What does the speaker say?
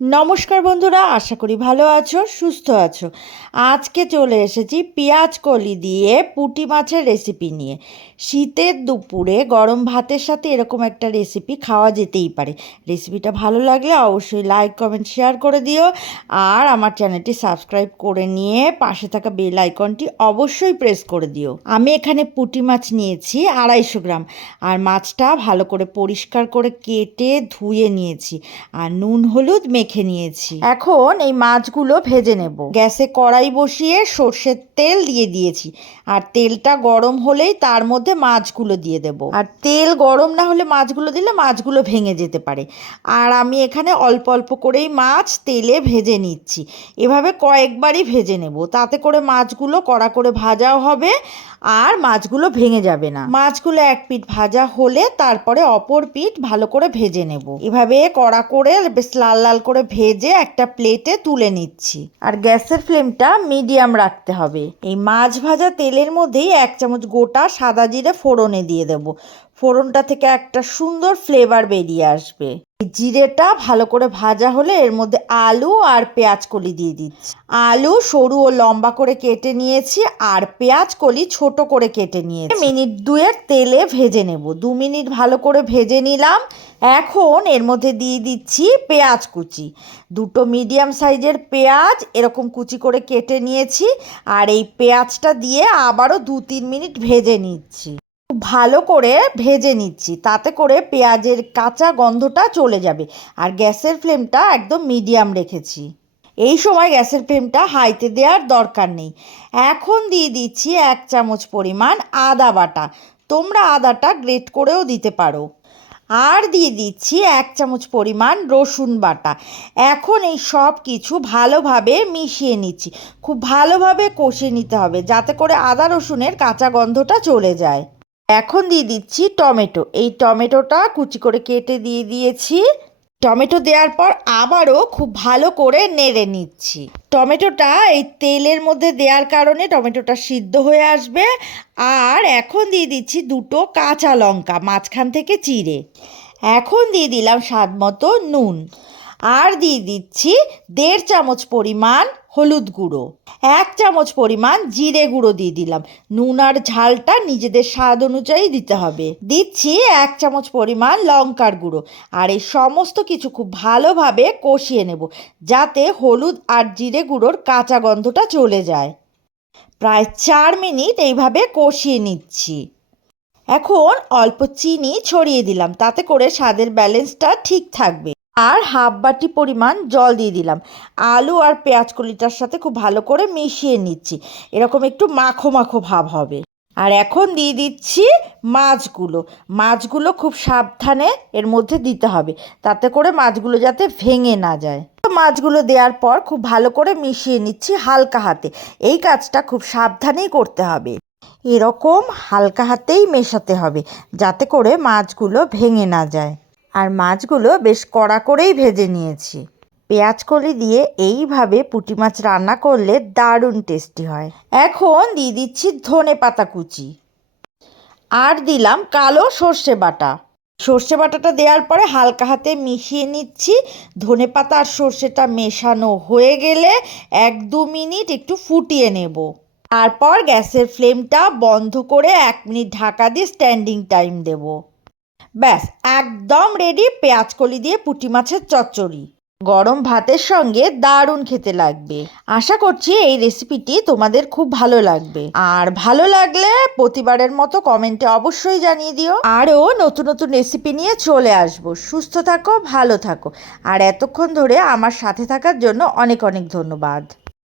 নমস্কার বন্ধুরা, আশা করি ভালো আছো, সুস্থ আছো। আজকে চলে এসেছি পেঁয়াজ কলি দিয়ে পুঁটি মাছের রেসিপি নিয়ে। শীতের দুপুরে গরম ভাতের সাথে এরকম একটা রেসিপি খাওয়া যেতেই পারে। রেসিপিটা ভালো লাগলে অবশ্যই লাইক কমেন্ট শেয়ার করে দিও। আর আমার চ্যানেলটি সাবস্ক্রাইব করে নিয়ে পাশে থাকা বেল আইকনটি অবশ্যই প্রেস করে দিও। আমি এখানে পুঁটি মাছ নিয়েছি আড়াইশো গ্রাম। আর মাছটা ভালো করে পরিষ্কার করে কেটে ধুয়ে নিয়েছি। আর নুন, হলুদ মেখে নিয়েছি। এখন এই মাছগুলো ভেজে নেব। গ্যাসে কড়াই বসিয়ে সর্ষের তেল দিয়ে দিয়েছি। আর তেলটা গরম হলেই তার মধ্যে মাছগুলো দিয়ে দেব। আর তেল গরম না হলে মাছগুলো দিলে মাছগুলো ভেঙে যেতে পারে। আর আমি এখানে অল্প অল্প করেই মাছ তেলে ভেজে নিচ্ছি। এভাবে কয়েকবারই ভেজে নেব। তাতে করে মাছগুলো কড়া করে ভাজাও হবে আর মাছগুলো ভেঙে যাবে না। মাছগুলো এক পিঠ ভাজা হলে তারপরে অপর পিঠ ভালো করে ভেজে নেব। এভাবে কড়া করে বেশ লাল লাল করে ভেজে একটা প্লেটে তুলে নিচ্ছি। আর গ্যাসের ফ্লেমটা মিডিয়াম রাখতে হবে। এই মাছ ভাজা তেলের মধ্যেই এক চামচ গোটা সাদা জিরে ফোড়নে দিয়ে দেব। ফোড়নটা থেকে একটা সুন্দর ফ্লেভার বেরিয়ে আসবে। জিরেটা ভালো করে ভাজা হলে এর মধ্যে আলু আর পেঁয়াজ কলি দিয়ে দিচ্ছি। আলু সরু ও লম্বা করে কেটে নিয়েছি আর পেঁয়াজ কলি ছোট করে কেটে নিয়েছি। মিনিট দুয়ের তেলে ভেজে নেব। দু মিনিট ভালো করে ভেজে নিলাম। এখন এর মধ্যে দিয়ে দিচ্ছি পেঁয়াজ কুচি। দুটো মিডিয়াম সাইজের পেঁয়াজ এরকম কুচি করে কেটে নিয়েছি। আর এই পেঁয়াজটা দিয়ে আবারও দু তিন মিনিট ভেজে নিচ্ছি। ভালো করে ভেজে নিচ্ছি। তাতে করে পেঁয়াজের কাঁচা গন্ধটা চলে যাবে। আর গ্যাসের ফ্লেমটা একদম মিডিয়াম রেখেছি। এই সময় গ্যাসের ফ্লেমটা হাইতে দেওয়ার দরকার নেই। এখন দিয়ে দিচ্ছি এক চামচ পরিমাণ আদা বাটা। তোমরা আদাটা গ্রেট করেও দিতে পারো। আর দিয়ে দিচ্ছি এক চামচ পরিমাণ রসুন বাটা। এখন এই সব কিছু ভালোভাবে মিশিয়ে নিচ্ছি। খুব ভালোভাবে কষে নিতে হবে যাতে করে আদা রসুনের কাঁচা গন্ধটা চলে যায়। এখন দিয়ে দিচ্ছি টমেটো। এই টমেটোটা কুচি করে কেটে দিয়ে দিয়েছি। টমেটো দেওয়ার পর আবারও খুব ভালো করে নেড়ে নিচ্ছি। টমেটোটা এই তেলের মধ্যে দেওয়ার কারণে টমেটোটা সিদ্ধ হয়ে আসবে। আর এখন দিয়ে দিচ্ছি দুটো কাঁচা লঙ্কা, মাঝখান থেকে চিড়ে। এখন দিয়ে দিলাম স্বাদ মতো নুন। আর দিয়ে দিচ্ছি দেড় চামচ পরিমাণ হলুদ গুঁড়ো। এক চামচ পরিমাণ জিরে গুঁড়ো দিয়ে দিলাম। নুন আর ঝালটা নিজেদের স্বাদ অনুযায়ী দিতে হবে। দিচ্ছি এক চামচ পরিমাণ লঙ্কার গুঁড়ো আর এই সমস্ত কিছু খুব ভালোভাবে কষিয়ে নেব যাতে হলুদ আর জিরে গুঁড়োর কাঁচা গন্ধটা চলে যায়। প্রায় চার মিনিট এইভাবে কষিয়ে নিচ্ছি। এখন অল্প চিনি ছড়িয়ে দিলাম, তাতে করে স্বাদের ব্যালেন্সটা ঠিক থাকবে। আর হাফ বাটি পরিমাণ জল দিয়ে দিলাম। আলু আর পেঁয়াজ কলিটার সাথে খুব ভালো করে মিশিয়ে নিচ্ছি। এরকম একটু মাখো মাখো ভাব হবে। আর এখন দিয়ে দিচ্ছি মাছগুলো। মাছগুলো খুব সাবধানে এর মধ্যে দিতে হবে। তাতে করে মাছগুলো যাতে ভেঙে না যায়। মাছগুলো দেওয়ার পর খুব ভালো করে মিশিয়ে নিচ্ছি হালকা হাতে। এই কাজটা খুব সাবধানেই করতে হবে। এরকম হালকা হাতেই মেশাতে হবে। যাতে করে মাছগুলো ভেঙে না যায়। আর মাছগুলো বেশ কড়া করেই ভেজে নিয়েছি। পেঁয়াজ কলি দিয়ে এইভাবে পুঁটি মাছ রান্না করলে দারুণ টেস্টি হয়। এখন দিয়ে দিচ্ছি ধনে পাতা কুচি। আর দিলাম কালো সর্ষে বাটা। সর্ষে বাটাটা দেওয়ার পরে হালকা হাতে মিশিয়ে নিচ্ছি। ধনে পাতা আর সর্ষেটা মেশানো হয়ে গেলে এক দু মিনিট একটু ফুটিয়ে নেব। তারপর গ্যাসের ফ্লেমটা বন্ধ করে এক মিনিট ঢাকা দিয়ে স্ট্যান্ডিং টাইম দেবো। ব্যাস, একদম রেডি পেঁয়াজ কলি দিয়ে পুঁটি মাছের চচ্চড়ি। গরম ভাতের সঙ্গে দারুণ খেতে লাগবে। আশা করছি এই রেসিপিটি তোমাদের খুব ভালো লাগবে। আর ভালো লাগলে প্রতিবারের মতো কমেন্টে অবশ্যই জানিয়ে দিও। আরও নতুন নতুন রেসিপি নিয়ে চলে আসব। সুস্থ থাকো, ভালো থাকো। আর এতক্ষণ ধরে আমার সাথে থাকার জন্য অনেক অনেক ধন্যবাদ।